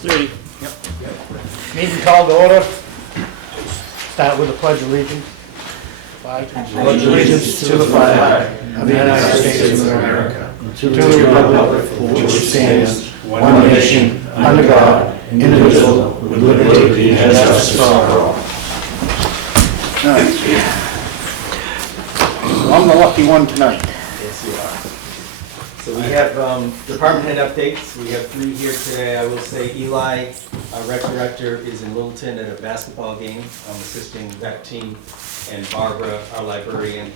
6:30. Meeting called to order. Start with the Pledge of Allegiance. Pledge allegiance to the flag of the United States of America, to the republic for which it stands, one nation, under God, indivisible, with liberty and justice for all. I'm the lucky one tonight. Yes, you are. So we have department head updates. We have 3 here today. I will say Eli, our rec director, is in Littleton at a basketball game, assisting that team. And Barbara, our librarian,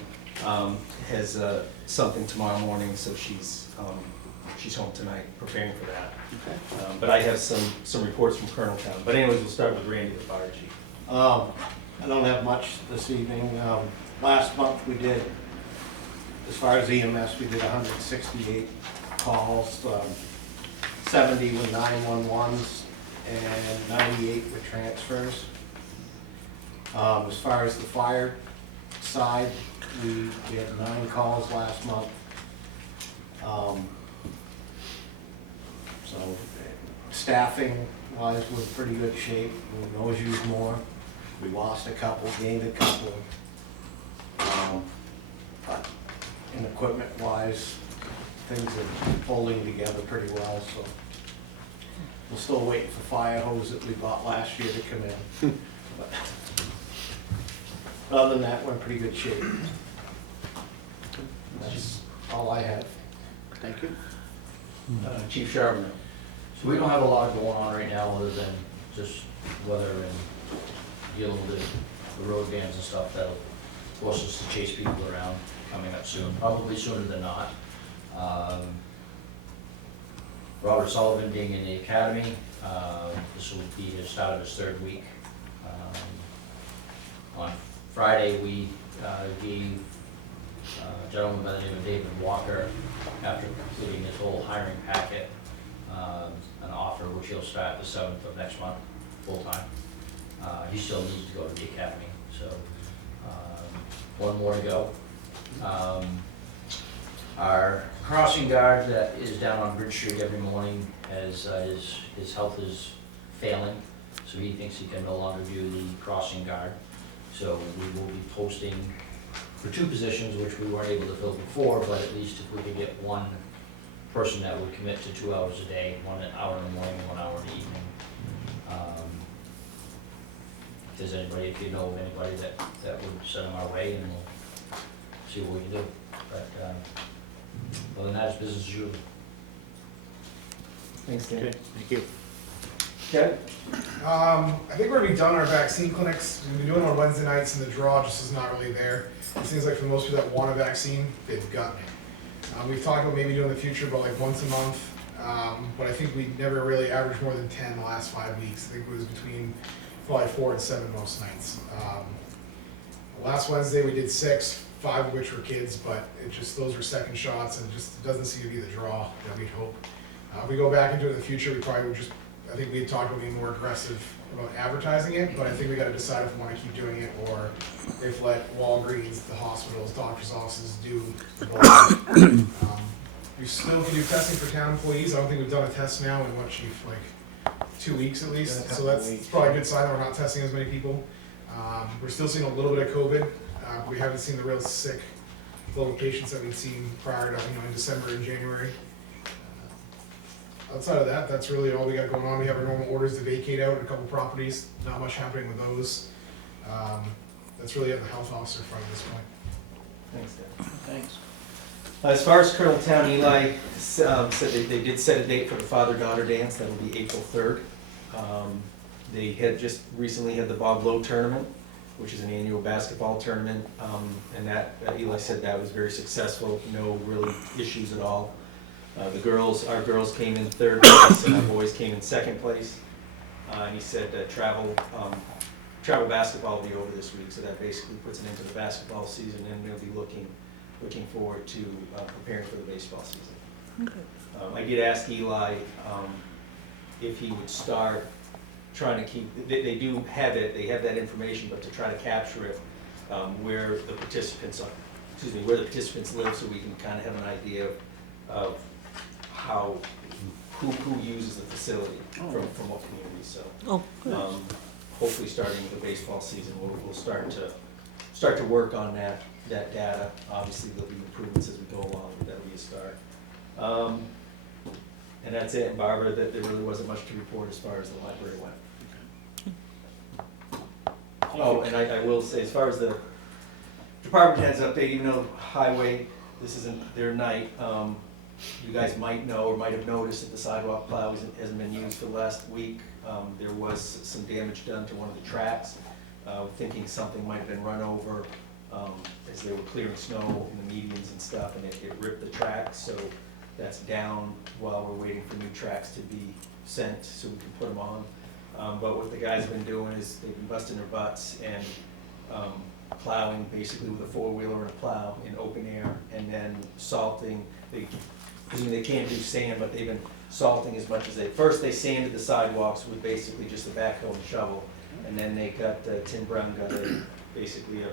has something tomorrow morning, so she's home tonight preparing for that. Okay. But I have some reports from Colonel Town. But anyways, we'll start with Randy, the fire chief. I don't have much this evening. Last month we did, as far as EMS, we did 168 calls, 70 were 911s, and 98 were transfers. As far as the fire side, we had 9 calls last month. So staffing wise, we're in pretty good shape. We can always use more. We lost a couple, gained a couple. But in equipment wise, things are holding together pretty well, so. We're still waiting for fire hose that we bought last year to come in. But other than that, we're in pretty good shape. That's all I have. Thank you. Chief Sharman. So we don't have a lot going on right now other than just weather and dealing with the road bans and stuff that'll force us to chase people around coming up soon, probably sooner than not. Robert Sullivan being in the academy, this will be the start of his 3rd week. On Friday, we gave a gentleman by the name of David Walker, after completing his whole hiring packet, an offer which he'll start the 7th of next month, full-time. He still needs to go to the academy, so 1 more to go. Our crossing guard that is down on Bridge Street every morning has his health is failing, so he thinks he can no longer do the crossing guard. So we will be posting for 2 positions, which we weren't able to fill before, but at least if we could get 1 person that would commit to 2 hours a day, 1 hour in the morning, 1 hour in the evening. If there's anybody, if you know of anybody that would send them our way, and we'll see what we can do. But other than that, it's business as usual. Thanks, Dan. Okay, thank you. Kevin? I think we're gonna be done our vaccine clinics. We've been doing it on Wednesday nights, and the draw just is not really there. It seems like for most people that want a vaccine, they've gotten it. We've talked about maybe doing in the future, but like once a month. But I think we never really averaged more than 10 the last 5 weeks. I think it was between probably 4 and 7 most nights. Last Wednesday we did 6, 5 of which were kids, but it just those were second shots, and it just doesn't seem to be the draw that we'd hope. If we go back into it in the future, we probably would just. I think we had talked about being more aggressive about advertising it, but I think we got to decide if we want to keep doing it or if let Walgreens, the hospitals, doctors' offices do the bulk. We still can do testing for town employees. I don't think we've done a test now in what, Chief, like 2 weeks at least. So that's probably a good sign that we're not testing as many people. We're still seeing a little bit of COVID. We haven't seen the real sick level patients that we'd seen prior to, in December and January. Outside of that, that's really all we got going on. We have our normal orders to vacate out in a couple properties. Not much happening with those. That's really at the health officer front at this point. Thanks, Dan. Thanks. As far as Colonel Town, Eli said they did set a date for the father-daughter dance. That will be April 3rd. They had just recently had the Bob Lowe tournament, which is an annual basketball tournament, and that Eli said that was very successful. No really issues at all. Our girls came in 3rd place, and our boys came in 2nd place. And he said travel basketball will be over this week, so that basically puts an end to the basketball season, and they'll be looking forward to preparing for the baseball season. Okay. I did ask Eli if he would start trying to keep. They do have it. They have that information, but to try to capture it where the participants live, so we can kind of have an idea of how who uses the facility from what communities, so. Oh, good. Hopefully, starting with the baseball season, we'll start to work on that data. Obviously, there'll be improvements as we go along, but that'll be a start. And that's it, and Barbara, that there really wasn't much to report as far as the library went. Oh, and I will say, as far as the department heads update, even though highway, this isn't their night, you guys might know or might have noticed that the sidewalk plow hasn't been used for the last week. There was some damage done to one of the tracks, thinking something might have been run over as they were clearing snow in the medians and stuff, and it ripped the tracks, so that's down while we're waiting for new tracks to be sent so we can put them on. But what the guys have been doing is they've been busting their butts and plowing basically with a four-wheeler and a plow in open air, and then salting. They can't do sand, but they've been salting as much as first they sanded the sidewalks with basically just a backhoe and shovel, and then they got, Tim Brown got basically a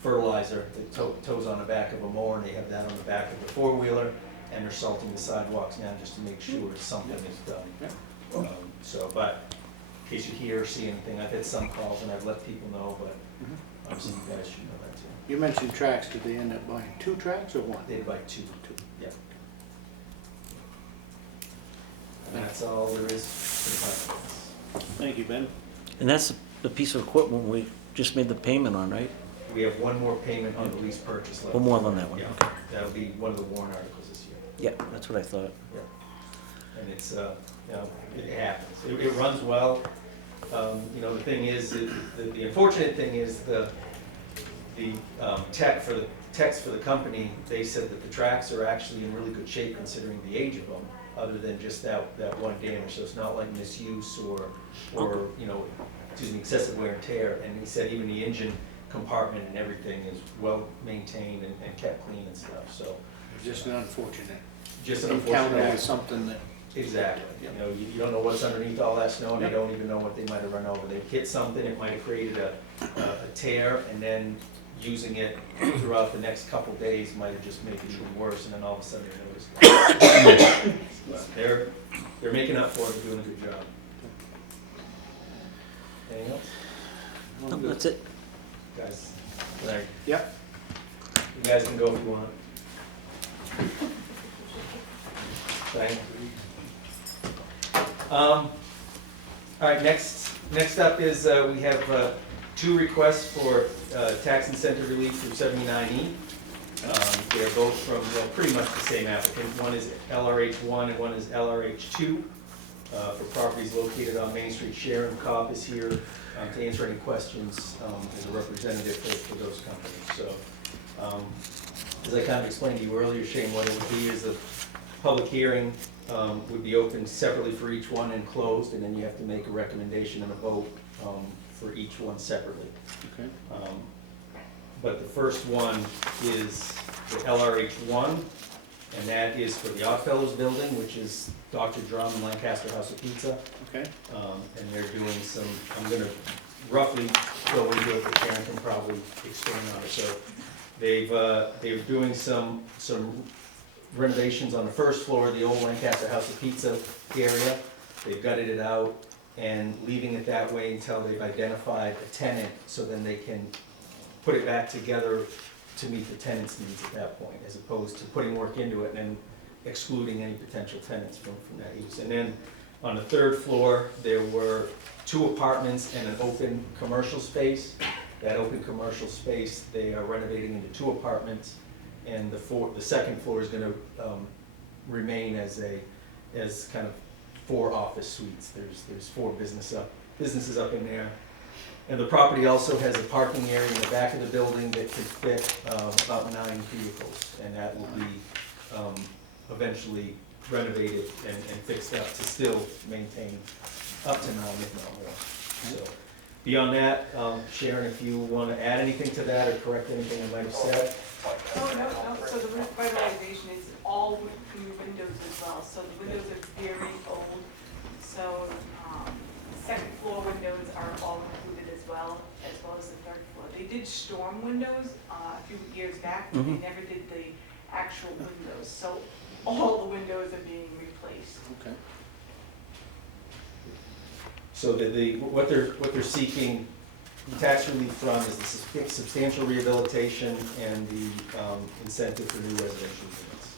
fertilizer that tows on the back of a mower, and they have that on the back of the four-wheeler, and they're salting the sidewalks now just to make sure something is done. But in case you hear or see anything, I've had some calls and I've let people know, but obviously you guys should know that too. You mentioned tracks, did they end up buying 2 tracks or 1? They buy two, yeah. And that's all there is for the podcast. Thank you, Ben. And that's the piece of equipment we just made the payment on, right? We have one more payment on the lease purchase left. One more than that one, Yeah, okay. that'll be one of the warrant articles this year. Yeah, that's what I thought. Yeah. And it's, it happens. It runs well. The thing is, the unfortunate thing is the techs for the company, they said that the tracks are actually in really good shape considering the age of them, other than just that one damage. So it's not like misuse or excessive wear and tear. And he said even the engine compartment and everything is well maintained and kept clean and stuff, so. Just an unfortunate. Just an Encounter unfortunate. with something that. Exactly, you don't know what's underneath all that snow, and they don't even know what they might have run over. They've hit something, it might have created a tear, and then using it throughout the next couple days might have just made it even worse, and then all of a sudden they notice. But they're making up for it, they're doing a good job. Anything else? No, that's it. Guys, Larry, Yep. you guys can go if you want. Thank you. All right, next up is we have 2 requests for tax incentive relief through 79E. They're both from pretty much the same applicant. One is LRH1 and one is LRH2 for properties located on Main Street. Sharon Kopp is here to answer any questions as a representative for those companies. So as I kind of explained to you earlier, Shane, what it would be is a public hearing would be open separately for each one and closed, and then you have to make a recommendation and a vote for each one separately. Okay. But the first one is the LRH1, and that is for the Oddfellows building, which is Dr. Drum and Lancaster House of Pizza. Okay. And they're doing some, I'm gonna roughly go into it, but Karen can probably expand on it. So they're doing some renovations on the first floor of the old Lancaster House of Pizza area. They've gutted it out and leaving it that way until they've identified a tenant, so then they can put it back together to meet the tenant's needs at that point, as opposed to putting work into it and then excluding any potential tenants from that use. And then on the third floor, there were 2 apartments and an open commercial space. That open commercial space, they are renovating into 2 apartments, and the second floor is gonna remain as kind of 4 office suites. There's 4 businesses up in there. And the property also has a parking area in the back of the building that could fit about 9 vehicles, and that will be eventually renovated and fixed up to still maintain up to 9, if not more. So beyond that, Sharon, if you want to add anything to that or correct anything I might have said. Oh, no, so the revitalization is all new windows as well, so the windows are very old, so, second floor windows are all included as well as the third floor. They did storm windows, a few years back, but they never did the actual windows, so all the windows are being replaced. Okay. So what they're seeking tax relief from is the substantial rehabilitation and the incentive for new residential units.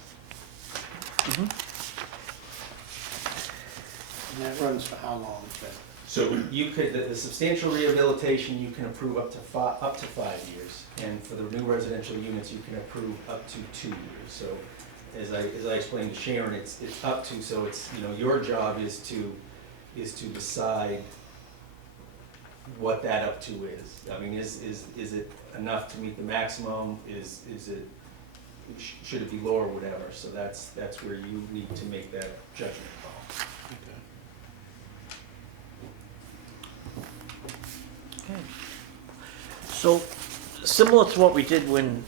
And that runs for how long, Fred? So you could, the substantial rehabilitation, you can approve up to 5 years, and for the new residential units, you can approve up to 2 years. So as I explained to Sharon, it's up to, so it's, you know, your job is to decide what that up to is. I mean, is it enough to meet the maximum? Is it, should it be lower, whatever? So that's where you need to make that judgment call. Okay. So, similar to what we did when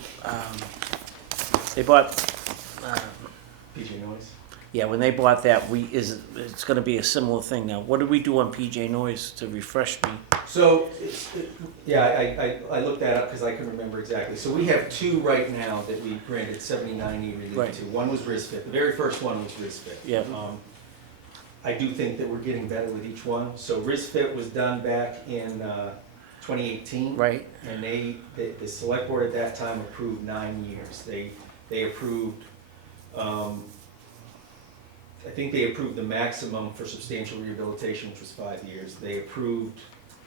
they bought, PJ Noise? yeah, when they bought that, it's gonna be a similar thing now. What did we do on PJ Noise to refresh me? So, yeah, I looked that up because I couldn't remember exactly. So we have two right now that we granted 79E relief Right. to. One was RISFIT. The very first one was RISFIT. Yeah. I do think that we're getting better with each one. So RISFIT was done back in 2018. Right? And the select board at that time approved 9 years. They approved, I think they approved the maximum for substantial rehabilitation, which was 5 years. They approved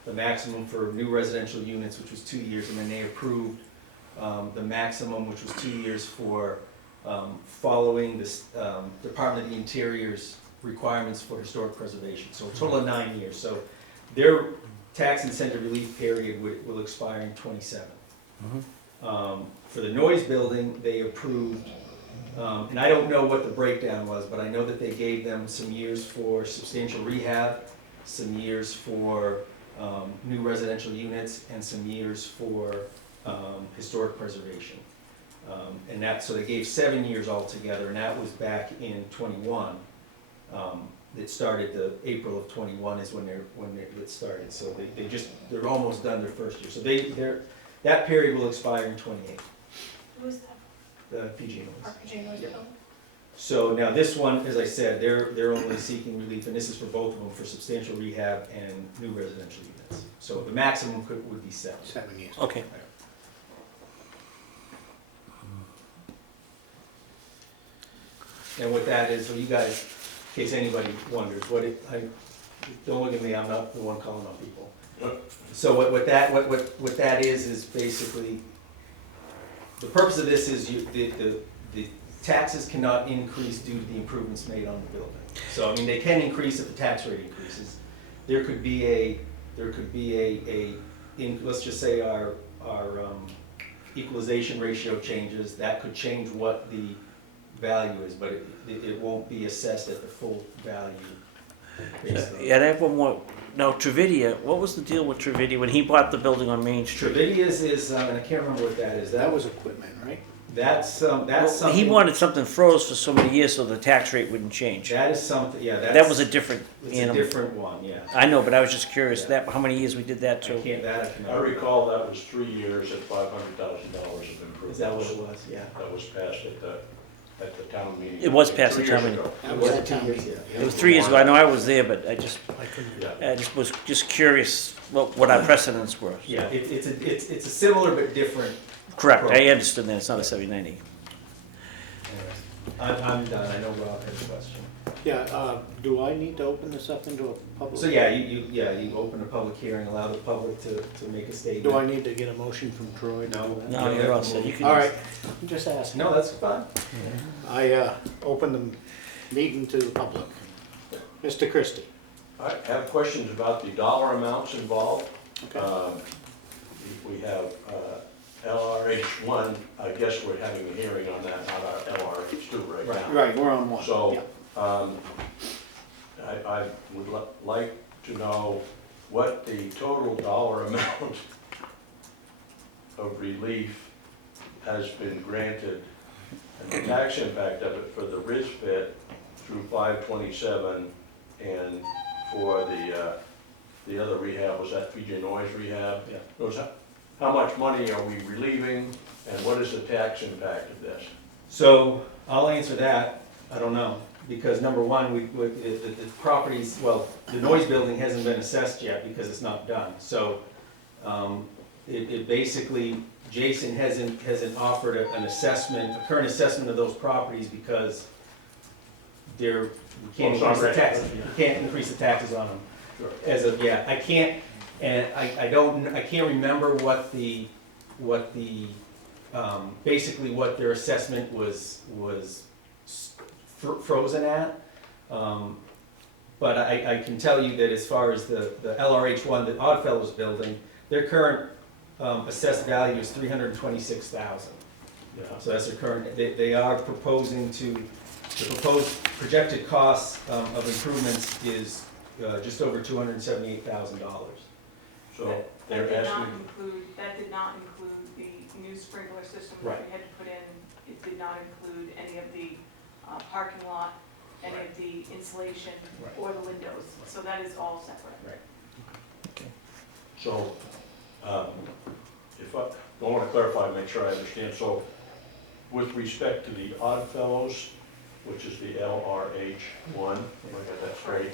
the maximum for new residential units, which was 2 years, and then they approved the maximum, which was 2 years for following this Department of the Interior's requirements for historic preservation. So a total of 9 years. So their tax incentive relief period will expire in 27. For the noise building, they approved, and I don't know what the breakdown was, but I know that they gave them some years for substantial rehab, some years for new residential units, and some years for historic preservation. And so they gave 7 years altogether, and that was back in 21. It started April of 21 is when it started. So they're almost done their first year. So that period will expire in 28. Who is that? The PG Noise. RPG Noise Yep. Building? So now this one, as I said, they're only seeking relief, and this is for both of them, for substantial rehab and new residential units. So the maximum would be 7. 7 years. Okay. And what that is, so you guys, in case anybody wonders, don't look at me, I'm not the one calling on people. So what that is basically, the purpose of this is the taxes cannot increase due to the improvements made on the building. So, I mean, they can increase if the tax rate increases. There could be let's just say our equalization ratio changes, that could change what the value is, but it won't be assessed at the full value. based on- Yeah, and I have one more. Now, Trevidia, what was the deal with Trevidia when he bought the building on Main Street? Trevidia's is, and I can't remember what that is. That was equipment, right? That's something. He wanted something froze for so many years so the tax rate wouldn't change. That is something, yeah, That was a different It's a animal. different one, yeah. I know, but I was just curious, Yeah. how many years we did that I to? cannot. I recall that was 3 years at $500,000 of improvement. Is that what it was? Yeah. That was passed at the town meeting. It was passed at 3 town years meeting. ago. That was at town 2 years, meeting. It was 3 years ago, I know I was there, but I Yeah. was just curious what our precedents were. Yeah, it's a similar but different. Correct, I understood that, it's not a 70/90. I'm done, I know Rob has a question. Yeah, do I need to open this up into a public? So, yeah, you open a public hearing, allow the public to make a statement. Do I need to get a motion from Troy? to No. do that? No, you're all set, you can. All right, I'm just asking. No, that's fine. I open the meeting to the public. Mr. Christie. I have questions about the dollar amounts involved. Okay. We have LRH1, I guess we're having a hearing on that, not our LRH2 right now. Right, we're on one. So, Yeah. I would like to know what the total dollar amount of relief has been granted and the tax impact of it for the RISFIT through 527 and for the other rehab, was that PJ Noise rehab? Yeah. How much money are we relieving and what is the tax impact of this? So, I'll answer that, I don't know. because number one, the properties, well, the noise building hasn't been assessed yet because it's not done. So, it basically, Jason hasn't offered an assessment, a current assessment of those properties because we can't increase the taxes, you can't increase the taxes on them. Sure. As of yet, I can't, and I can't remember what the, basically what their assessment was frozen at. But I can tell you that as far as the LRH one, the Oddfellows building, their current assessed value is $326,000. Yeah. So that's their current, they are proposing the proposed projected cost of improvements is just over $278,000. So That they're did not asking, include, the new sprinkler system that Right. we had to put in. It did not include any of the parking lot, any of the insulation, Right. or the windows. So that is all separate. so, if I want to clarify, make sure I understand, so with respect to the Oddfellows, which is the LRH one, that's great.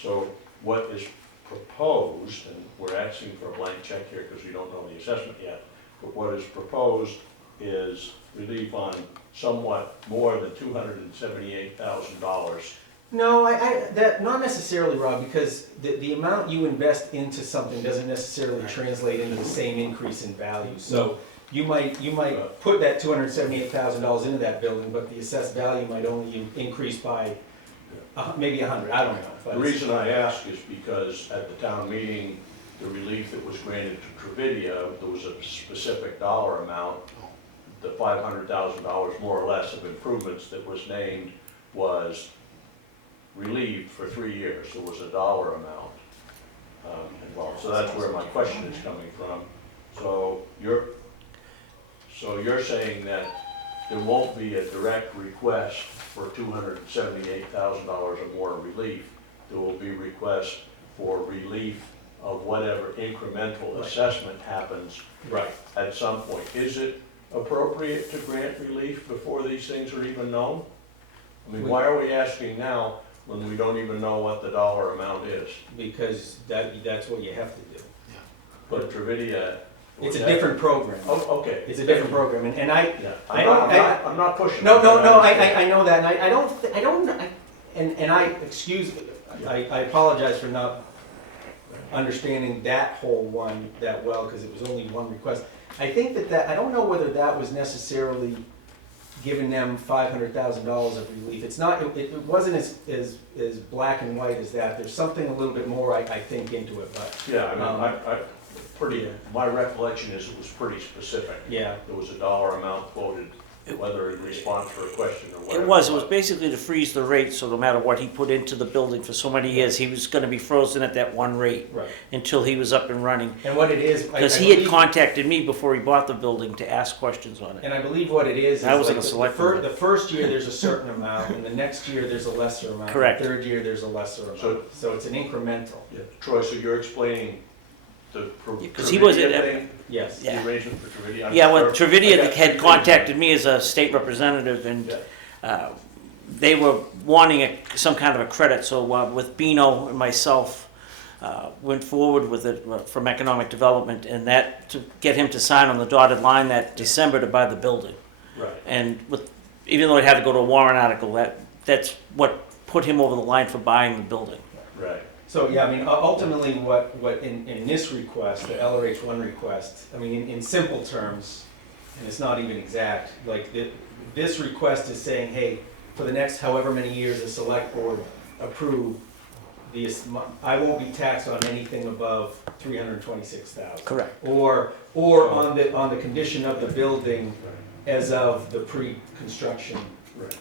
So what is proposed, and we're asking for a blank check here because we don't know the assessment yet, but what is proposed is relief on somewhat more than $278,000. No, that, not necessarily, Rob, because the amount you invest into something doesn't necessarily translate into the same increase in value. So you might put that $278,000 into that building, but the assessed value might only increase by maybe 100, I don't know. The reason I ask is because at the town meeting, the relief that was granted to Travidia, there was a specific dollar amount. The $500,000 more or less of improvements that was named was relieved for 3 years. There was a dollar amount involved. So that's where my question is coming from. So you're saying that there won't be a direct request for $278,000 or more relief. There will be requests for relief of whatever incremental assessment happens at some point. Is it appropriate to grant relief before these things are even known? I mean, why are we asking now when we don't even know what the dollar amount is? Because that's what you have to do. But Travidia. It's a different program. Oh, okay. It's a different program, and Yeah, I'm not pushing. No, I know that, and I apologize for not understanding that whole one that well, because it was only one request. I think that I don't know whether that was necessarily giving them $500,000 of relief. It's not, it wasn't as black and white as that. There's something a little bit more, I think, into it, but. Yeah, I mean, my recollection is it was pretty specific. Yeah. There was a dollar amount quoted, whether in response for a question or whatever. It was basically to freeze the rate, so no matter what he put into the building for so many years, he was gonna be frozen at that one rate. Right. Until he was up and running. And what it is. Because he had contacted me before he bought the building to ask questions on it. And I believe what it is I was like in the select board. the first year there's a certain amount, and the next year there's a lesser amount. Correct. The third year there's a lesser amount. So it's an incremental. Yeah. Troy, so you're explaining the Because he was Travidia at- thing, Yes. Yeah. the arrangement for Travidia? Yeah, well, Sure. Travidia I got- had contacted me as a state representative, and Yeah. they were wanting some kind of a credit, so with Bino and myself, went forward with it from economic development, and that, to get him to sign on the dotted line that December to buy the building. Right. And even though it had to go to a warrant article, that's what put him over the line for buying the building. Right. So, yeah, I mean, ultimately, what in this request, the LRH1 request, I mean, in simple terms, and it's not even exact, like, this request is saying, hey, for the next however many years the select board approve, I won't be taxed on anything above $326,000. Correct. Or on the condition of the building as of the pre-construction. Right.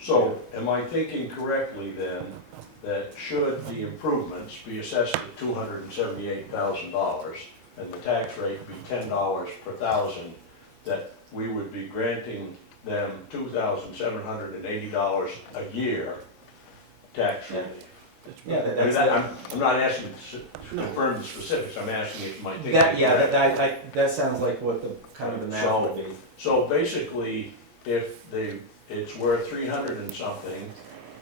So, am I thinking correctly then, that should the improvements be assessed at $278,000 and the tax rate be $10 per thousand, that we would be granting them $2,780 a year tax relief? Yeah, I mean, I'm not asking to confirm the specifics, I'm asking if my thinking. That sounds like what the kind of the math would be. So basically, if it's worth 300 and something,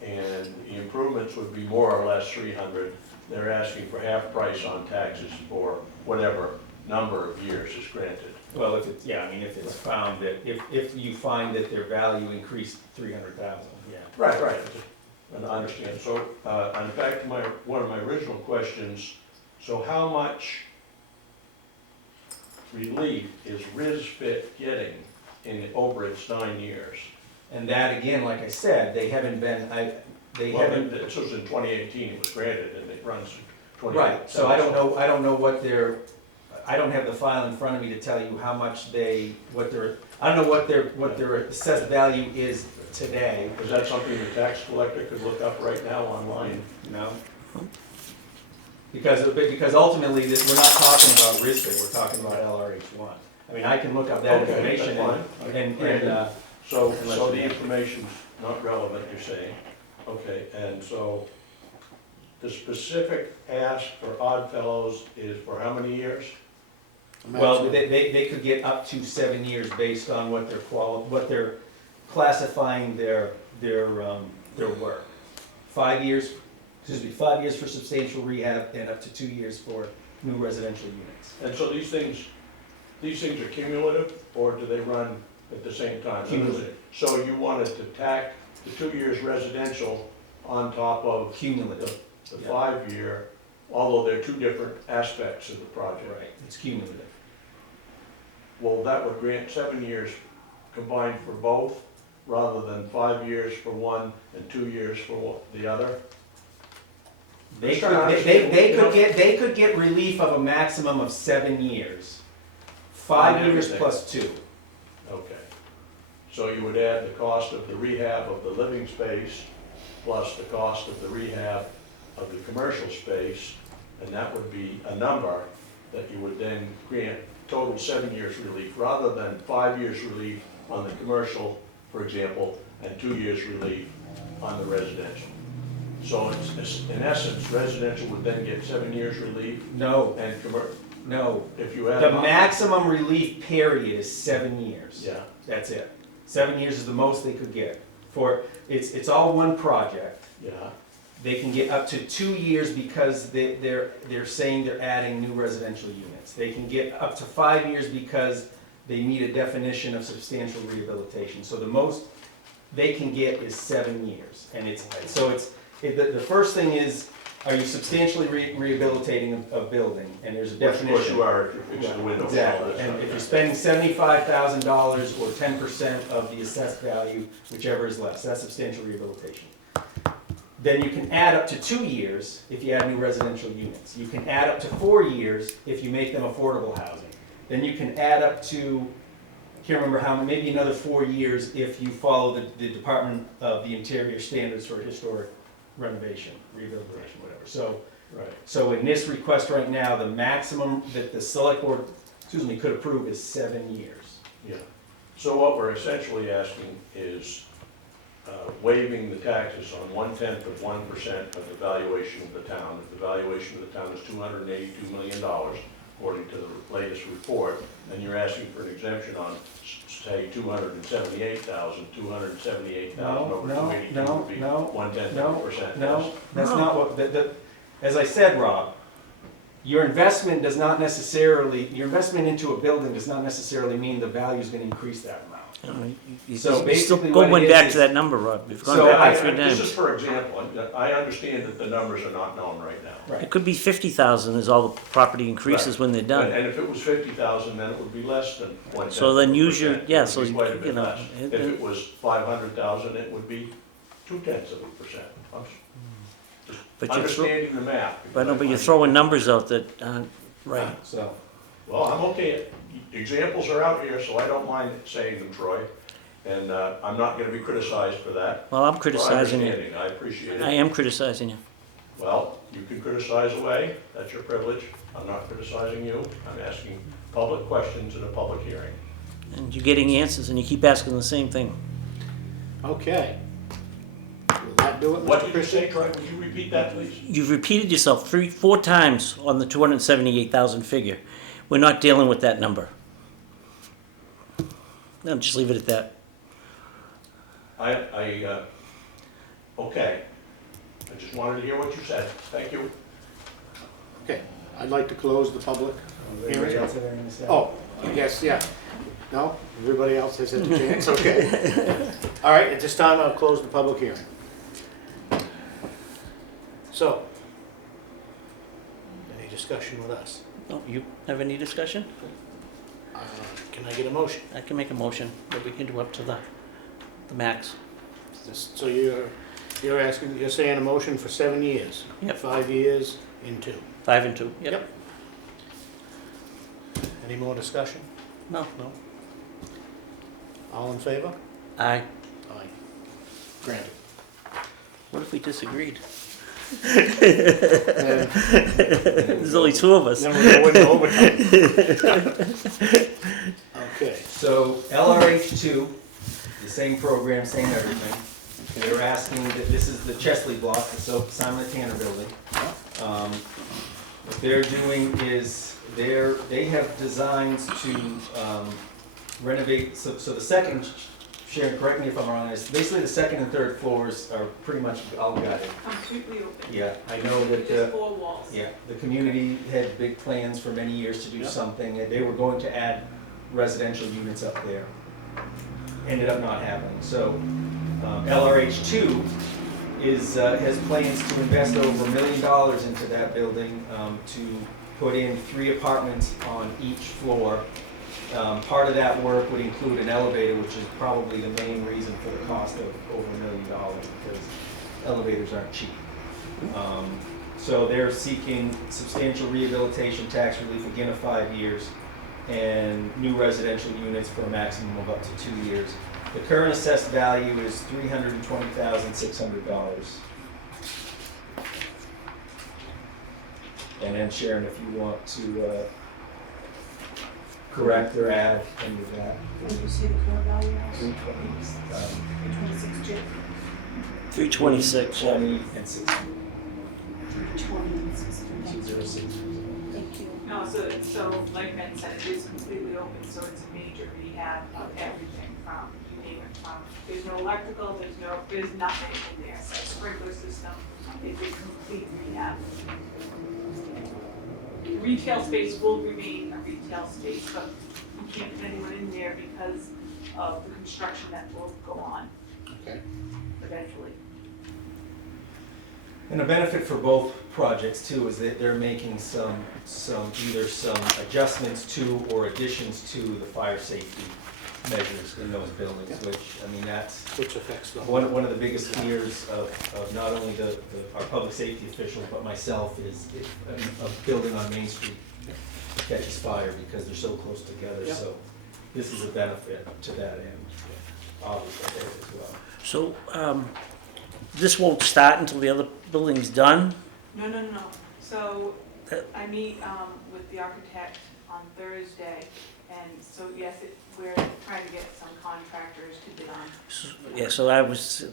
and the improvements would be more or less 300. They're asking for half price on taxes for whatever number of years is granted. Well, if it's, yeah, I mean, if it's found that, if you find that their value increased 300,000, yeah. Right. And I understand. So, and back to one of my original questions, so how much relief is RISFIT getting over its 9 years? And that, again, like I said, they haven't been, they Well, haven't. this was in 2018, it was granted, and it runs 20. Right, so I don't know what their, I don't have the file in front of me to tell you how much I don't know what their assessed value is today, Is that something the tax collector could look up right now online? you know? Because ultimately, we're not talking about RISFIT, we're talking about LRH1. I mean, I can look up that Okay, information that's and, fine. So Unless the you- information's not relevant, you're saying? Okay, and so the specific ask for Oddfellows is for how many years? well, they could get up to 7 years based on what they're classifying their work. 5 years, 5 years for substantial rehab and up to 2 years for new residential units. And so these things are cumulative, or do they run at the same time? Cumulative. So you wanted to tack the 2 years residential on top of Cumulative, the Yeah. 5-year, although they're two different aspects of the project. right, it's cumulative. Well, that would grant 7 years combined for both, rather than 5 years for one and 2 years for the other? They Just trying to they could get relief of a maximum of 7 years. 5 On years everything. plus 2. Okay. So you would add the cost of the rehab of the living space, plus the cost of the rehab of the commercial space, and that would be a number that you would then grant total 7 years relief, rather than 5 years relief on the commercial, for example, and 2 years relief on the residential. So it's, in essence, residential would then get 7 years relief, No, and no. if you add The them up- maximum relief period is 7 years. Yeah, That's it. 7 years is the most they could get. It's all one project. yeah, They can get up to 2 years because they're saying they're adding new residential units. They can get up to 5 years because they meet a definition of substantial rehabilitation. So the most they can get is 7 years. And the first thing is, are you substantially rehabilitating a building? And there's a which of definition. course you are if you're fixing the windows and all Exactly, this and stuff. if you're spending $75,000 or 10% of the assessed value, whichever is less, that's substantial rehabilitation. Then you can add up to 2 years if you add new residential units. You can add up to 4 years if you make them affordable housing. Then you can add up to, can't remember how, maybe another 4 years if you follow the Department of the Interior standards for historic renovation, rehabilitation, whatever. Right. So in this request right now, the maximum that the select board, could approve is 7 years. Yeah, so what we're essentially asking is waiving the taxes on 1/10 of 1% of the valuation of the town. If the valuation of the town is $282 million, according to the latest report, and you're asking for an exemption on, say, 278,000 over 282 would be No, 1/10 no, of a percent. no, that's not what, as I said, Rob, your investment into a building does not necessarily mean the value is gonna increase that amount. You So still basically going what it back is- to that number, Rob. You've gone So back three This is times. for example, I understand that the numbers are not known right now. It could be 50,000 is all the property increases when they're done. And if it was 50,000, then it would be less than 1/10. So then use your, It yeah, would so, be quite a you bit know. less. If it was 500,000, it would be 0.2%. I'm just But you're understanding the math. But no, but you're throwing numbers out that aren't right. So, Well, I'm okay. Examples are out here, so I don't mind saying them, Troy. And I'm not gonna be criticized for that. Well, I'm For criticizing you. understanding. I appreciate I it. am criticizing you. Well, you can criticize away. That's your privilege. I'm not criticizing you. I'm asking public questions in a public hearing. And you're getting answers and you keep asking the same thing. Okay. Will that do it, What Mr. did you say, Christie? Troy? Would you repeat that, please? You've repeated yourself 4 times on the 278,000 figure. We're not dealing with that number. No, just leave it at that. Okay. I just wanted to hear what you said. Thank you. Okay, I'd like to close the public Anybody hearing. else have anything to say? Oh, yes, yeah. No? Everybody else has had a chance? Okay. All right, at this time, I'll close the public hearing. So, any discussion with us? Oh, you have any discussion? Can I get a motion? I can make a motion that we can do up to the max. So you're asking, you're saying a motion for 7 years? Yep. 5 years in 2. 5 and 2, yep. Yep. Any more discussion? No, No? All in favor? aye. Aye. Granted. What if we disagreed? Then There's only 2 of us. we'll go into overtime. Okay. So LRH2, the same program, same everything. They're asking that this is the Chesley block, the Simon Tanner building. What they're doing is they have designs to renovate, so the second, Sharon, correct me if I'm wrong, is basically the second and third floors are pretty much all gutted. Completely open. Yeah, I know that, Just 4 walls. yeah, the community had big plans for many years to do Yeah. something, and they were going to add residential units up there. Ended up not happening, so LRH2 has plans to invest over $1 million into that building, to put in 3 apartments on each floor. Part of that work would include an elevator, which is probably the main reason for the cost of over $1 million, because elevators aren't cheap. So they're seeking substantial rehabilitation tax relief, again of 5 years, and new residential units for a maximum of up to 2 years. The current assessed value is $320,600. And then Sharon, if you want to correct or add any of that. What did you say the current value is? 320, 326. 20 and 60. 20 and 60. 206. Thank you. No, so like Ben said, it is completely open, so it's a major rehab of everything from, you name it, from, there's no electrical, there's nothing in there, so sprinkler system, it's a complete rehab. Retail space will remain a retail space, but you can't put anyone in there because of the construction that will go on Okay. eventually. And a benefit for both projects too is that they're making either some adjustments to or additions to the fire safety measures in those buildings, Yeah. which, I mean, that's Which affects the whole. one of the biggest fears of not only our public safety officials, but myself, is if a building on Main Street catches fire because they're so close together, Yeah. so this is a benefit to that end, obviously, there as well. So, this won't start until the other building's done? No. So That- I meet with the architect on Thursday, and so yes, we're trying to get some contractors to bid on. Yeah, so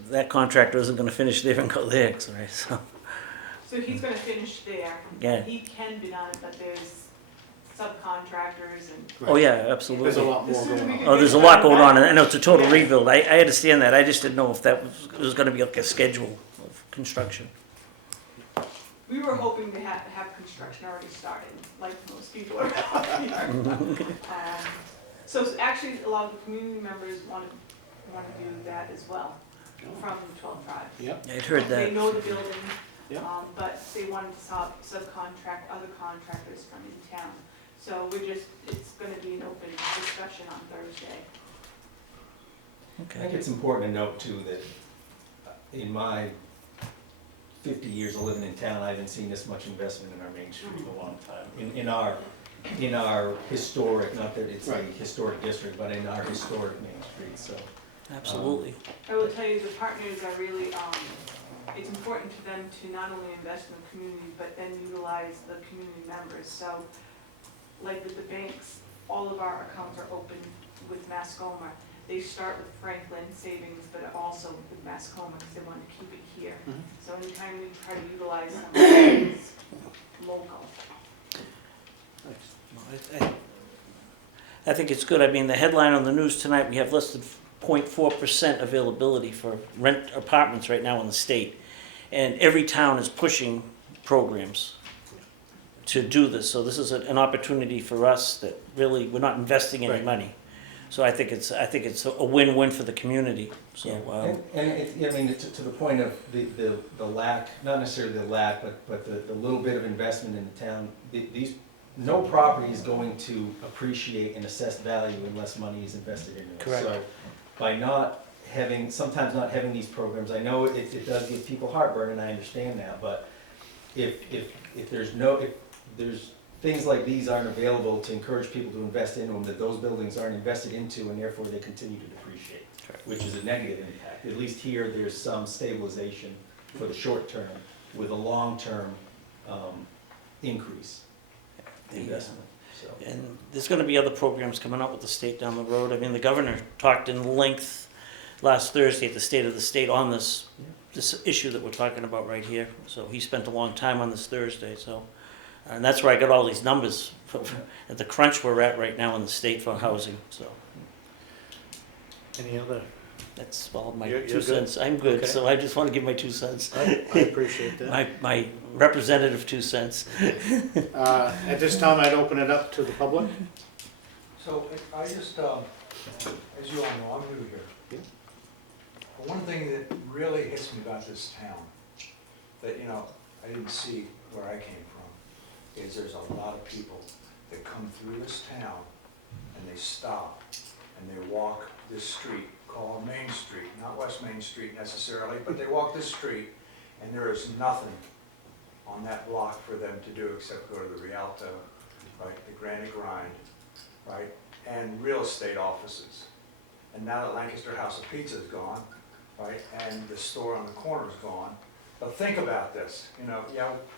that contractor isn't gonna finish there and go there, right, so. So he's gonna finish there. Yeah. He can bid on it, but there's subcontractors and. Oh, yeah, There's a absolutely. lot more going on. Oh, there's a lot going on, and I know it's a total rebuild. I understand that. I just didn't know if that was gonna be like a schedule of construction. We were hoping to have construction already started, like most people are around here. So actually, a lot of the community members want to do that as well, from 12 Drive. Yep. I'd heard They that. know the building, Yeah. but they wanted to subcontract other contractors from in town. So it's gonna be an open discussion on Thursday. I think Okay. it's important to note too that in my 50 years of living in town, I haven't seen this much investment in our Main Street in a long time. In our historic, not that it's a Right. historic district, but in our historic Main Street, so. Absolutely. I will tell you, the partners are really, it's important to them to not only invest in the community, but then utilize the community members. So, like with the banks, all of our accounts are open with Mascoma. They start with Franklin Savings, but also with Mascoma, because they want to keep it here. Mhm. So anytime we try to utilize something, it's local. I think it's good. I mean, the headline on the news tonight, we have listed 0.4% availability for rent apartments right now in the state. And every town is pushing programs to do this. So this is an opportunity for us that really, we're not investing any Right. money. So I think it's a win-win for the community, so. And it, I mean, to the point of the lack, not necessarily the lack, but the little bit of investment in the town, these, no property is going to appreciate and assess value unless money is invested in it. Correct. So by not having, sometimes not having these programs, I know it does give people heartburn, and I understand that, but if there's things like these aren't available to encourage people to invest in them, that those buildings aren't invested into, and therefore they continue to depreciate, which is a negative impact. At least here, there's some stabilization for the short term with a long-term increase in investment, so. And there's gonna be other programs coming up with the state down the road. I mean, the governor talked in length last Thursday at the State of the State on this issue that we're talking about right here. So he spent a long time on this Thursday, so. And that's where I got all these numbers at the crunch we're at right now in the state for housing, so. Any other? That's all my You're 2 good? cents. I'm good, Okay. so I just wanna give my 2 cents. I appreciate that. My representative 2 cents. At this time, I'd open it up to the public. So I just, as you all know, I'm new here. Yeah. But one thing that really hits me about this town, that, I didn't see where I came from, is there's a lot of people that come through this town and they stop and they walk this street called Main Street, not West Main Street necessarily, but they walk this street and there is nothing on that block for them to do except go to the Rialto, right, the Granite Grind, right, and real estate offices. And now that Lancaster House of Pizza is gone, right, and the store on the corner is gone, but think about this,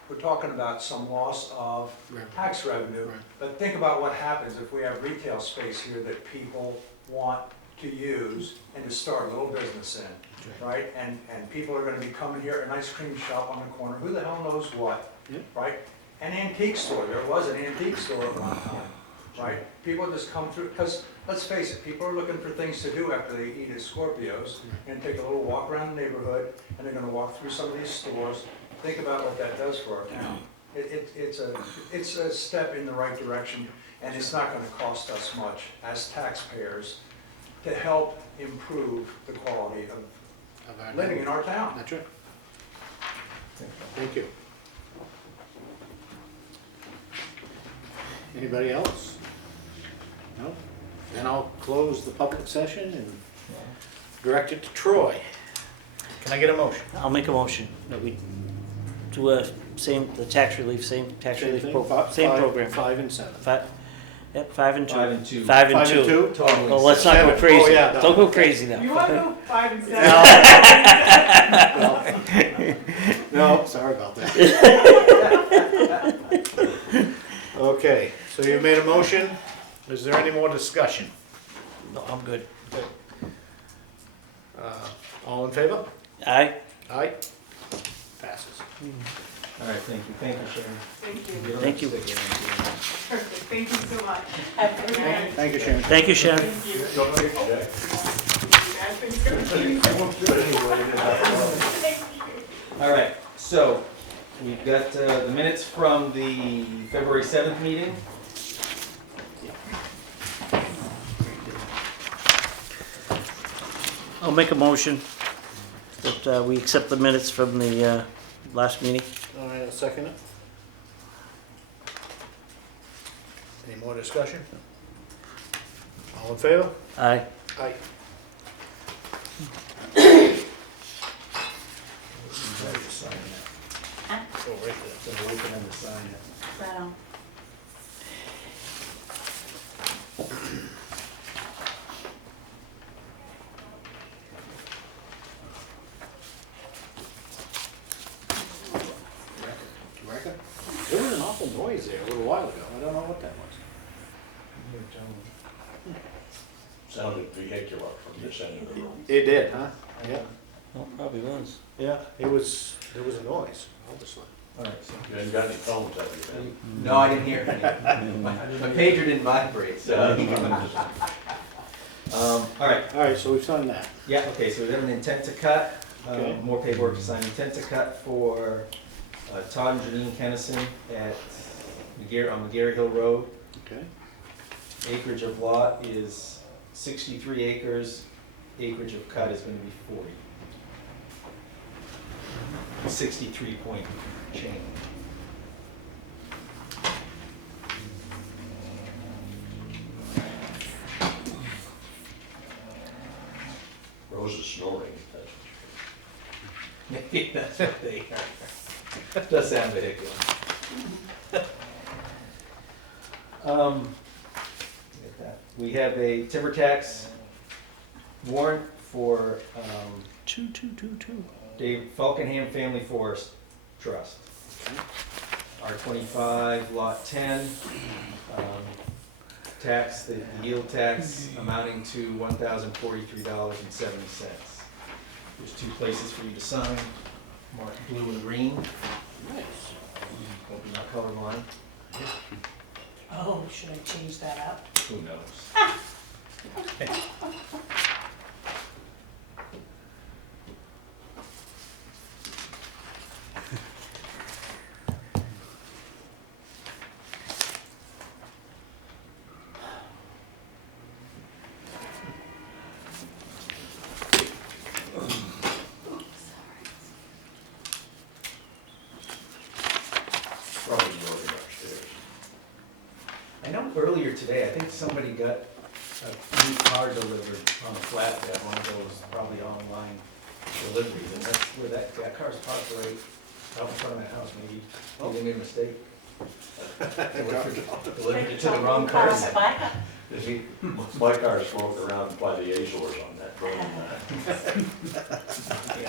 we're talking about some loss of tax revenue, Right. but think about what happens if we have retail space here that people want to use and to start a little business in, right? And people are gonna be coming here, an ice cream shop on the corner, who the hell knows what, Yeah. right? An antique store, there was an antique store at one time, right? People just come through, because let's face it, people are looking for things to do after they eat at Scorpios, and take a little walk around the neighborhood, and they're gonna walk through some of these stores. Think about what that does for our town. It's a step in the right direction, and it's not gonna cost us much as taxpayers to help improve the quality of living in our town. That's right. Thank you. Anybody else? No? Then I'll close the public session and direct it to Troy. Can I get a motion? I'll make a motion that we do the tax relief, same tax relief, thing? same program. 5 and 7. 5 and 2. 5 and 2. 5 and 5 and 2. 2? Totally. Well, let's not go 7. crazy. Oh, yeah, no. Don't go crazy now. You wanna go 5 and 7? No, sorry about that. Okay, so you made a motion. Is there any more discussion? No, I'm good. All in favor? Aye? Aye. Passes. All right, thank you, Sharon. Thank you. don't Thank have to you. stick around. Perfect, thank you so much. Have a good night. Thank you, Sharon. Thank you, Sharon. Thank you. Don't forget, Jack. Bad things gonna be. Thank you. All right, so we've got the minutes from the February 7th meeting. I'll make a motion that we accept the minutes from the last meeting. All right, I'll second it. Any more discussion? All in favor? Aye. Aye. Oh, right there. So we're looking at the sign it. Right on. You reckon? There was an awful noise there a little while ago. I don't know what that was. Sounded vehicular from this end of the room. It did, huh? Yeah. Well, probably was. Yeah, there was a noise, obviously. All right, so. You haven't got any phones, have you, Ben? No, I didn't hear any. My pager didn't vibrate, so. All right, All right, so we've done that. yeah, okay, so we have an intent to cut, Okay. more paperwork to sign, intent to cut for Todd and Janine Kennison at on McGarry Hill Road. Okay. Acreage of lot is 63 acres, acreage of cut is gonna be 40. 63 point change. Rose is snoring, that's Maybe that's what they are. That does sound ridiculous. Get that. We have a timber tax warrant for 2222. Dave Falkenham Family Forest Trust. R25 Lot 10, tax, the yield tax amounting to $1,043.70. There's two places for you to sign, marked blue and green. Nice. Hope you're not colorblind. Oh, should I change that up? Who knows? probably voted upstairs. I know earlier today, I think somebody got a new car delivered on a flatbed, one of those probably online deliveries, and that's where that car's parked right out in front of my house, maybe they made a mistake. Delivered it to the wrong person. My car's floating around by the Azores on that road.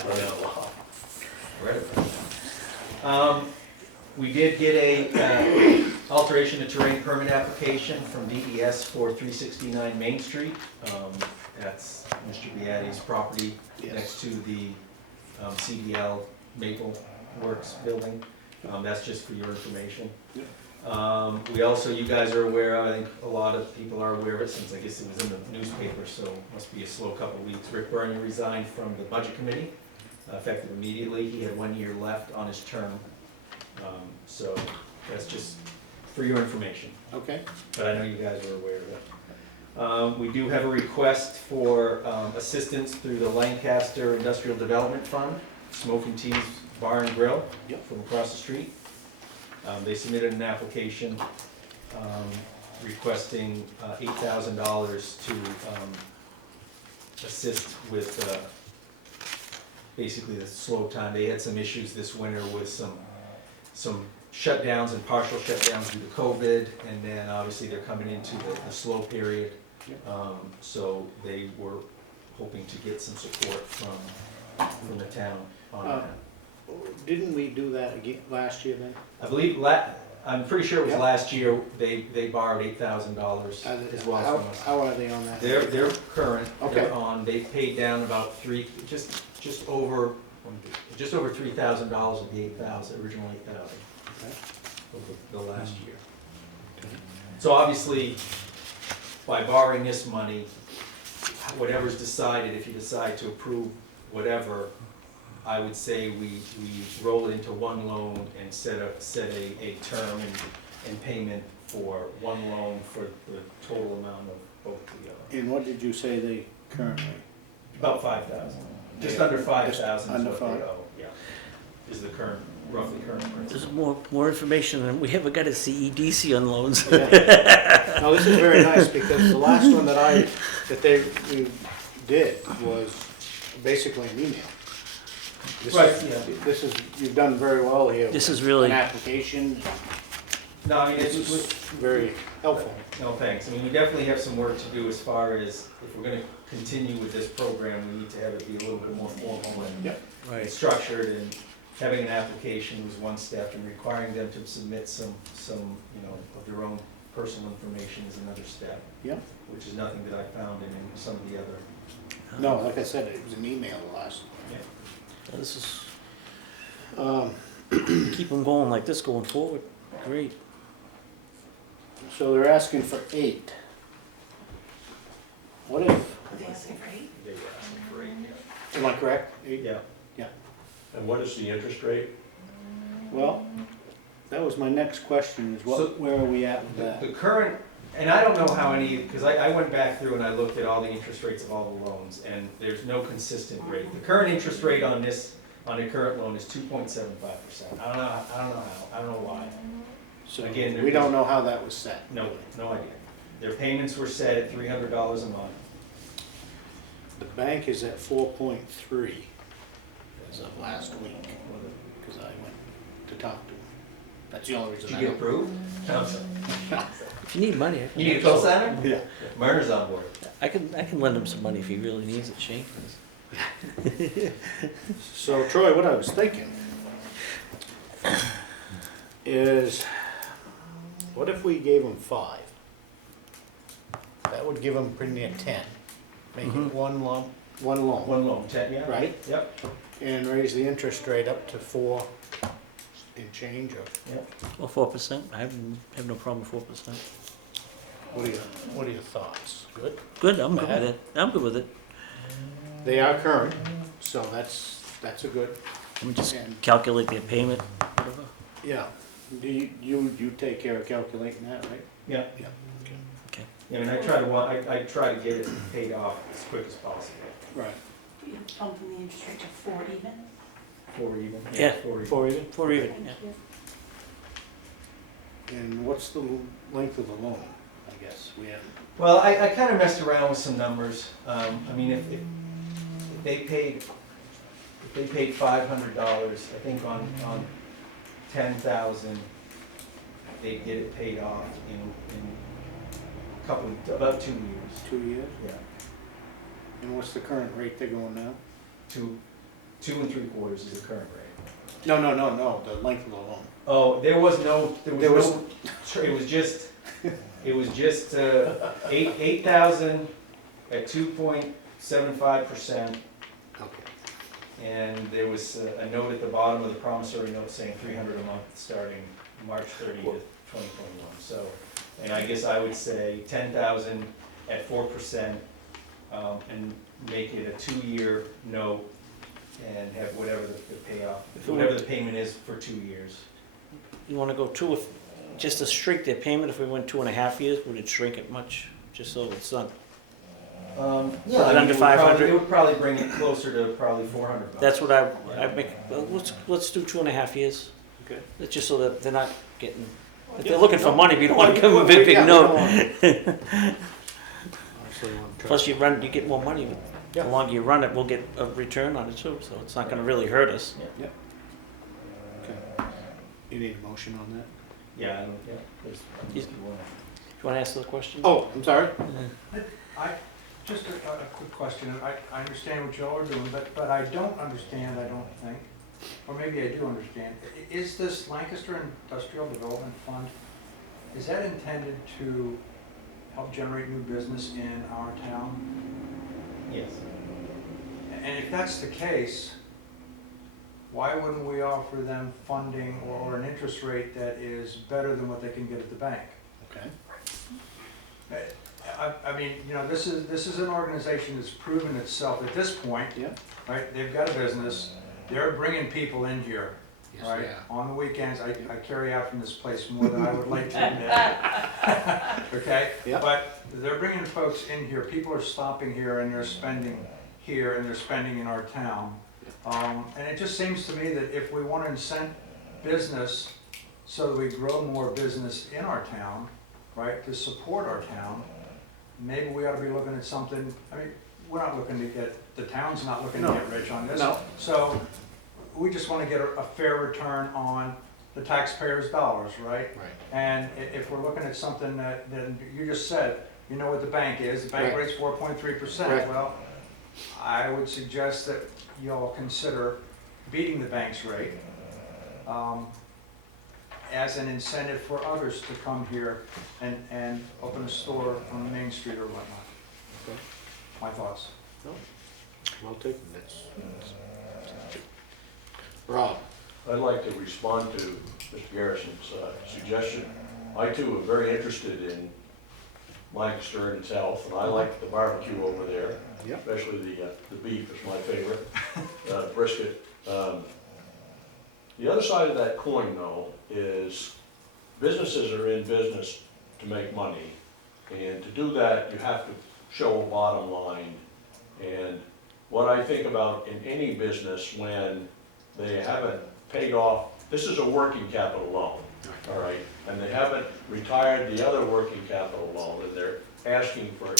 Right out loud. Read about that. We did get a alteration of terrain permit application from DES for 369 Main Street. That's Mr. Beatty's property Yes. next to the CDL Maple Works building. That's just for your information. We also, you guys are aware of, I think a lot of people are aware of it since I guess it was in the newspaper, so it must be a slow couple of weeks. Rick Bernier resigned from the budget committee, effective immediately. He had 1 year left on his term. So that's just for your information, Okay. but I know you guys are aware of it. We do have a request for assistance through the Lancaster Industrial Development Fund, Smoking Teas Bar and Grill Yep. from across the street. They submitted an application requesting $8,000 to assist with basically the slow time. They had some issues this winter with some shutdowns and partial shutdowns due to COVID, and then obviously they're coming into the slow period. So they were hoping to get some support from the town on that. Didn't we do that again last year then? I believe, I'm pretty sure it was Yep. last year, they borrowed $8,000 as well from us. How are they on that? They're current, Okay. they're on, they paid down about just over $3,000 of the 8,000, original 8,000 Okay. over the last year. So obviously, by borrowing this money, whatever's decided, if you decide to approve whatever, I would say we roll into one loan and set a term and payment for one loan for the total amount of both together. And what did you say they currently? About 5,000, just under 5,000 is Under what they five? owe, yeah, is the roughly current There's principal. more information than we ever got a CEDC on loans. Yeah. No, this is very nice because the last one we did was basically an email. This Right, is- yeah. This is, you've done very well here. This with is really- An application, No, I mean, this it's, is very helpful. no, thanks. I mean, we definitely have some work to do as far as, if we're gonna continue with this program, we need to have it be a little bit more formal and Yep. and structured, and having an application was one step, and requiring them to submit some, of their own personal information is another step. Yep. Which is nothing that I found in some of the other. No, like I said, it was an email last. This is, Um, keep them going like this going forward. Great. So they're asking for 8. What if, They asking for 8? They asked for 8, am I correct? yeah. And what is the interest rate? Well, that was my next question, is So- where are we at with that? The current, and I don't know how any, because I went back through and I looked at all the interest rates of all the loans, and there's no consistent rate. The current interest rate on this, on the current loan is 2.75%. I don't know how, I don't know why. So Again, we don't know how that was set. No idea. Their payments were set at $300 a month. The bank is at 4.3 as of last week, because I went to talk to him. That's the only Did reason you I get know. approved? No, sir. If you need money, You need a co-signer? Yeah. Myrna's on board. I can lend him some money if he really needs it, Shane. So Troy, what I was thinking is, what if we gave him 5? That would give him pretty near 10. Make it one loan, One loan, 10, yeah? right? Yep, And raise the interest rate up to 4 and change, or yep. Well, 4%, I have no problem with 4%. what are your thoughts? Good? Good, I'm good Bad? with it. I'm good with it. They are current, so that's a good, Let me just And- calculate their payment, whatever. yeah. Do you take care of calculating that, right? Yeah. Yeah. I mean, I try to get it paid off as quick as possible. Right. You bumping the interest rate to 4 even? 4 even? Yeah. 4 even. 4 even? 4 even, Thank yeah. you. And what's the length of the loan, I guess? We have, Well, I kind of messed around with some numbers. I mean, if they paid $500, I think on 10,000, they get it paid off in about 2 years. 2 years? Yeah, And what's the current rate they're going now? 2 3/4 is the current rate. No, the length of the loan. Oh, it was just 8,000 at 2.75%. Okay. And there was a note at the bottom of the promissory note saying $300 a month starting March 30th, 2021. So, and I guess I would say 10,000 at 4%, and make it a 2-year note and have whatever the payoff, whatever the payment is for 2 years. You wanna go just to shrink their payment, if we went 2.5 years, would it shrink it much? Just so it's not, Yeah, Is it under 500? It would probably bring it closer to probably $400. that's what I make, well, let's do 2.5 years. Okay. It's just so that they're not getting, if they're looking for money, we don't wanna give them a big Yeah, we note. don't want- Honestly, we want to try- Plus you get more money, but Yeah. the longer you run it, we'll get a return on it too, so it's not gonna really hurt us. Okay. You need a motion on that? Yeah, I don't, yeah. there's- He's- You wanna ask the question? Oh, I'm sorry? Just a quick question. I understand what y'all are doing, but I don't understand, I don't think, or maybe I do understand. Is this Lancaster Industrial Development Fund, is that intended to help generate new business in our town? Yes. And if that's the case, why wouldn't we offer them funding or an interest rate that is better than what they can get at the bank? Okay. I mean, you know, this is an organization that's proven itself at this point, Yeah. right? They've got a business, they're bringing people in here, Yes, right? yeah. On the weekends, I carry out from this place more than I would like to admit. Okay? Yeah. But they're bringing folks in here, people are stopping here and they're spending here and they're spending in our town. And it just seems to me that if we want to incent business so that we grow more business in our town, right, to support our town, maybe we ought to be looking at something, I mean, we're not looking to get, the town's not looking to No. get rich on this. No. So we just want to get a fair return on the taxpayers' dollars, right? Right. And if we're looking at something that you just said, you know what the bank is, the bank Right. rate's 4.3%. Right. Well, I would suggest that y'all consider beating the bank's rate as an incentive for others to come here and open a store on Main Street or whatnot. Okay. My thoughts. Well taken. Rob? I'd like to respond to Mr. Garrison's suggestion. I too am very interested in Lancaster and South, and I like the barbecue over there. Yep. Especially the beef is my favorite, brisket. The other side of that coin, though, is businesses are in business to make money. And to do that, you have to show a bottom line. And what I think about in any business when they haven't paid off, this is a working capital loan, all right? And they haven't retired the other working capital loan, and they're asking for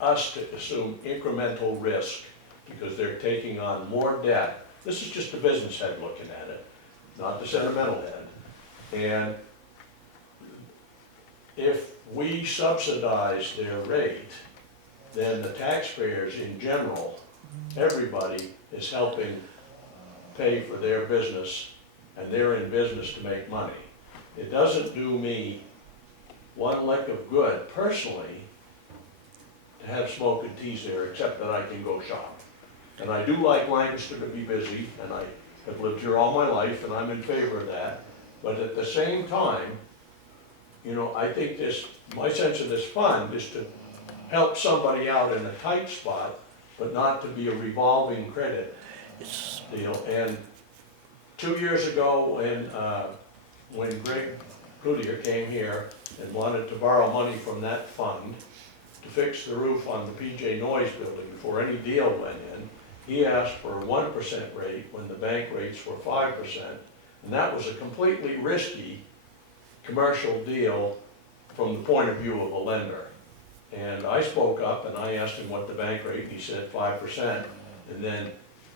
us to assume incremental risk because they're taking on more debt. This is just the business head looking at it, not the sentimental head. And if we subsidize their rate, then the taxpayers in general, everybody is helping pay for their business, and they're in business to make money. It doesn't do me one lick of good personally to have smoke and teas there, except that I can go shop. And I do like Lancaster to be busy, and I have lived here all my life, and I'm in favor of that. But at the same time, you know, I think my sense of this fund is to help somebody out in a tight spot, but not to be a revolving credit deal. And 2 years ago, when Greg Cloutier came here and wanted to borrow money from that fund to fix the roof on the PJ Noyes building before any deal went in, he asked for a 1% rate when the bank rates were 5%. And that was a completely risky commercial deal from the point of view of a lender. And I spoke up and I asked him what the bank rate, and he said 5%. And then,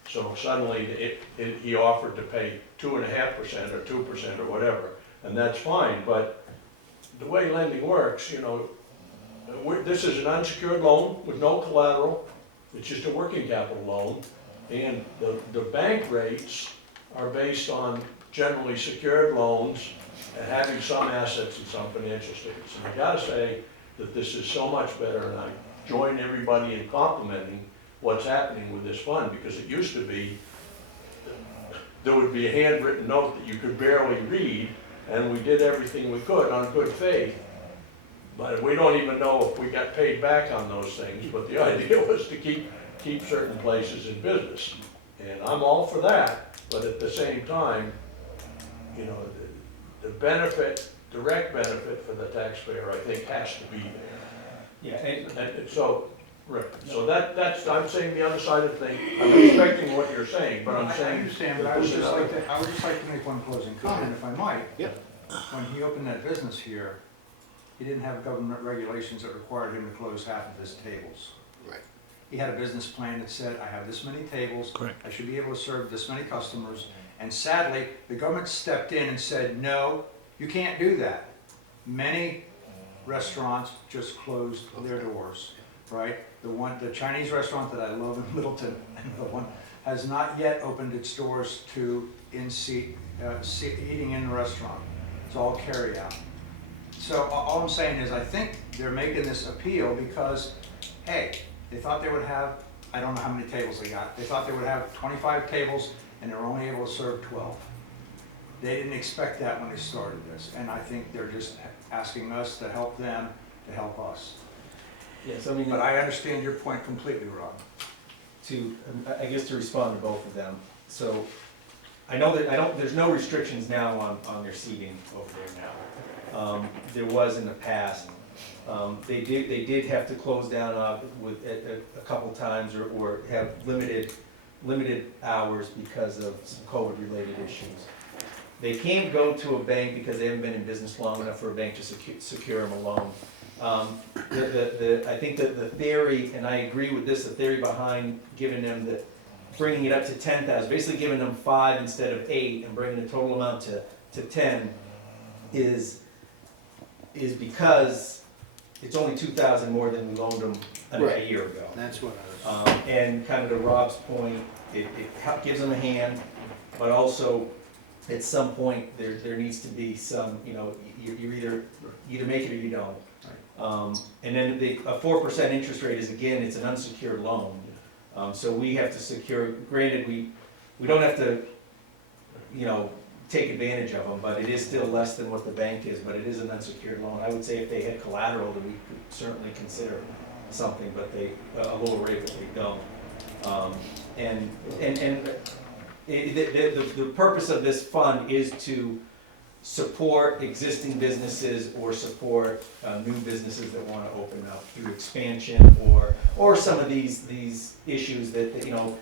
so suddenly he offered to pay 2.5% or 2% or whatever, and that's fine. But the way lending works, you know, this is an unsecured loan with no collateral. It's just a working capital loan. And the bank rates are based on generally secured loans and having some assets and some financial statements. And I gotta say that this is so much better, and I join everybody in complimenting what's happening with this fund, because it used to be, there would be a handwritten note that you could barely read, and we did everything we could on good faith. But we don't even know if we got paid back on those things, but the idea was to keep certain places in business. And I'm all for that, but at the same time, you know, the benefit, direct benefit for the taxpayer, I think, has to be there. Yeah, And so, right, so that's, I'm saying the other side of things. I'm respecting what you're saying, but I'm I saying. understand, but I would just like to make one closing comment, if I might. Yep. When he opened that business here, he didn't have government regulations that required him to close half of his tables. Right. He had a business plan that said, I have this many tables. Correct. I should be able to serve this many customers. And sadly, the government stepped in and said, no, you can't do that. Many restaurants just closed their doors, right? The Chinese restaurant that I love in Littleton, the one has not yet opened its doors to eating in the restaurant. It's all carry out. So all I'm saying is, I think they're making this appeal because, hey, they thought they would have, I don't know how many tables they got. They thought they would have 25 tables and they were only able to serve 12. They didn't expect that when they started this, and I think they're just asking us to help them, to help us. yes, I mean, But I understand your point completely, Rob. I guess to respond to both of them. So I know that there's no restrictions now on their seating over there now. There was in the past. They did have to close down with a couple times or have limited hours because of some COVID-related issues. They can't go to a bank because they haven't been in business long enough for a bank to secure them a loan. I think that the theory, and I agree with this, the theory behind giving them bringing it up to 10,000, basically giving them 5 instead of 8 and bringing the total amount to 10 is because it's only 2,000 more than we loaned them a year ago. That's what I was. And kind of to Rob's point, it gives them a hand, but also at some point there needs to be some, you know, you either make it or you don't. And then a 4% interest rate is, again, it's an unsecured loan. So we have to secure, granted, we don't have to, you know, take advantage of them, but it is still less than what the bank is, but it is an unsecured loan. I would say if they had collateral, then we could certainly consider something, but a lower rate, but they don't. The purpose of this fund is to support existing businesses or support new businesses that want to open up through expansion or some of these issues that, you know,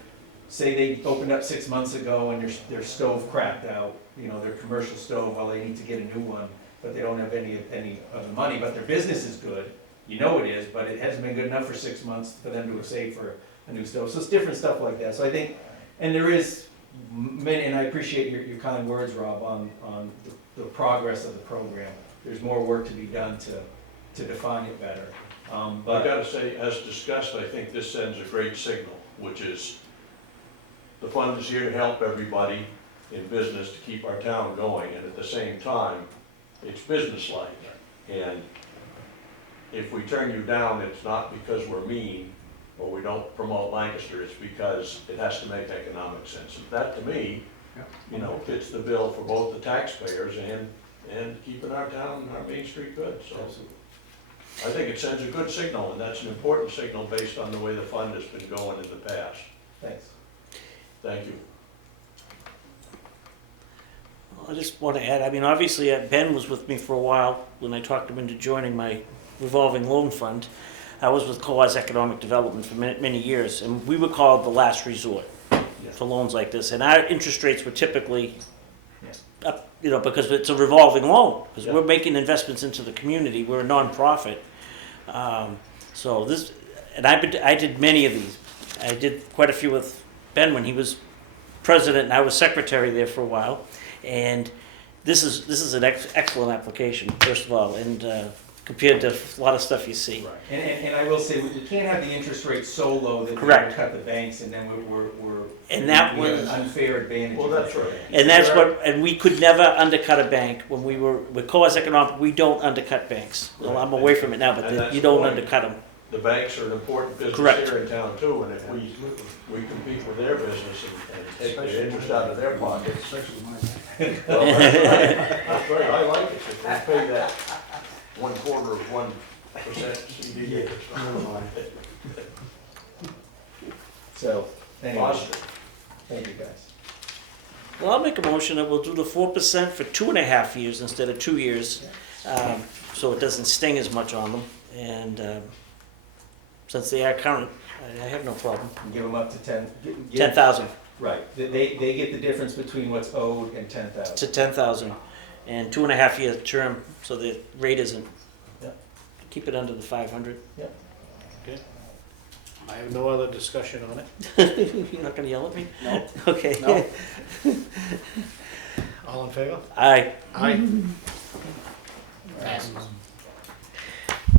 say they opened up 6 months ago and their stove crapped out, you know, their commercial stove, well, they need to get a new one, but they don't have any of the money, but their business is good. You know it is, but it hasn't been good enough for 6 months for them to have saved for a new stove. So it's different stuff like that. So I think, and there is many, and I appreciate your kind words, Rob, on the progress of the program. There's more work to be done to define it better. I But gotta say, as discussed, I think this sends a great signal, which is the fund is here to help everybody in business to keep our town going, and at the same time, it's businesslike. And if we turn you down, it's not because we're mean or we don't promote Lancaster, it's because it has to make economic sense. And that, to me, you know, fits the bill for both the taxpayers and keeping our town and our Main Street good, so. I think it sends a good signal, and that's an important signal based on the way the fund has been going in the past. thanks. Thank you. I just want to add, I mean, obviously, Ben was with me for a while when I talked him into joining my revolving loan fund. I was with Coas Economic Development for many years, and we were called the last resort for loans like this. And our interest rates were typically up, you know, because it's a revolving loan, because we're making investments into the community. We're a nonprofit. So this, and I did many of these. I did quite a few with Ben when he was president, and I was secretary there for a while. And this is an excellent application, first of all, and compared to a lot of stuff you see. And I will say, we can't have the interest rate so low that we Correct. cut the banks, and then And that we have was- an unfair advantage. Well, that's right. And that's what, and we could never undercut a bank when we were, with Coas Economic, we don't undercut banks. Well, I'm away from it now, And but that's you the don't point. undercut them. The banks are an important business Correct. here in town too, and if we compete with their business and take the interest out of their pockets. Well, that's right, I like it, if we pay that 1/4% CD interest. So, anyway, Positive. thank you guys. Well, I'll make a motion that we'll do the 4% for 2.5 years instead of 2 years, so it doesn't sting as much on them. And since they are current, I have no problem. Give them up to 10. 10,000 Right, they get the difference between what's owed and 10,000. to 10,000, and 2.5 year term, so the rate isn't. Yep. Keep it under the 500. I have no other discussion on it. You're not gonna yell at me? No. Okay. No. All in favor? Aye. Aye. Passes.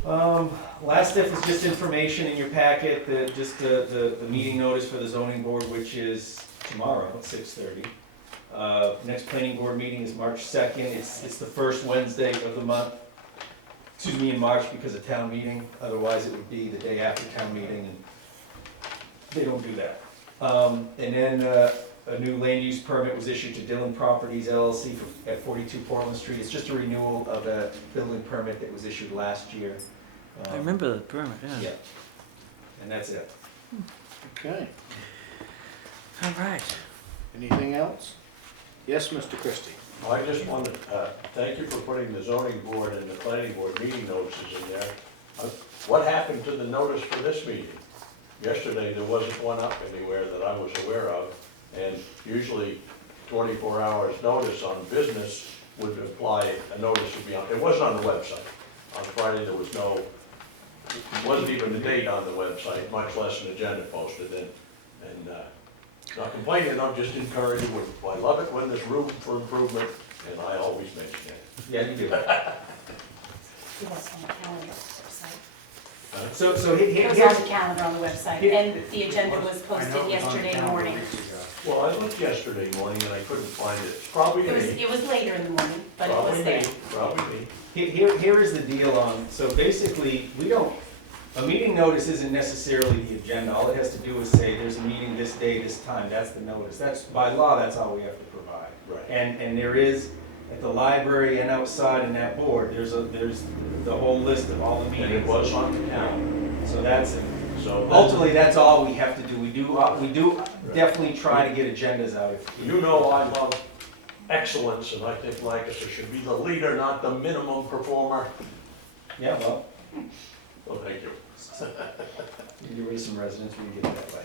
Last step is just information in your packet, the meeting notice for the zoning board, which is tomorrow at 6:30. Next planning board meeting is March 2nd. It's the first Wednesday of the month, in March because of town meeting. Otherwise, it would be the day after town meeting, and they don't do that. And then a new land use permit was issued to Dillon Properties LLC at 42 Portland Street. It's just a renewal of a building permit that was issued last year. I remember the permit, Yeah, and that's it. Okay. All right. Anything else? Yes, Mr. Christie. I just wanted to thank you for putting the zoning board and the planning board meeting notices in there. What happened to the notice for this meeting? Yesterday, there wasn't one up anywhere that I was aware of, and usually 24 hours notice on business would imply a notice would be on, it wasn't on the website. On Friday, there was no, wasn't even a date on the website, much less an agenda posted, and not complaining, I'm just encouraging, I love it when there's room for improvement, and I always mention it. Yeah, you do. It was on the calendar website. So It was on the calendar on the website, Here- and the agenda was posted yesterday morning. Well, I looked yesterday morning and I couldn't find it. It's probably me. It was later in the morning, but it was Probably there. me, probably me. Here is the deal on, so basically, we don't, A meeting notice isn't necessarily the agenda, all it has to do is say, there's a meeting this day, this time, that's the notice. That's, by law, that's all we have to provide. Right. And there is, at the library and outside in that board, there's the whole list of all the meetings. And it was on the town, So that's, so. ultimately, that's all we have to do. We do definitely try to get agendas out. You know I love excellence, and I think Lancaster should be the leader, not the minimum performer. Yeah, well, Well, thank you. you raise some residents, we can get it that way.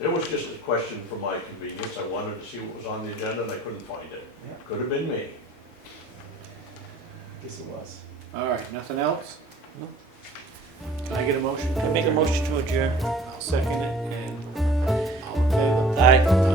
It was just a question for my convenience. I wanted to see what was on the agenda and I couldn't find it. Yeah. Could have been me. Guess it was. All right, nothing else? Can I get a motion? I make a motion to adjourn. I'll second it, and all in favor? Aye.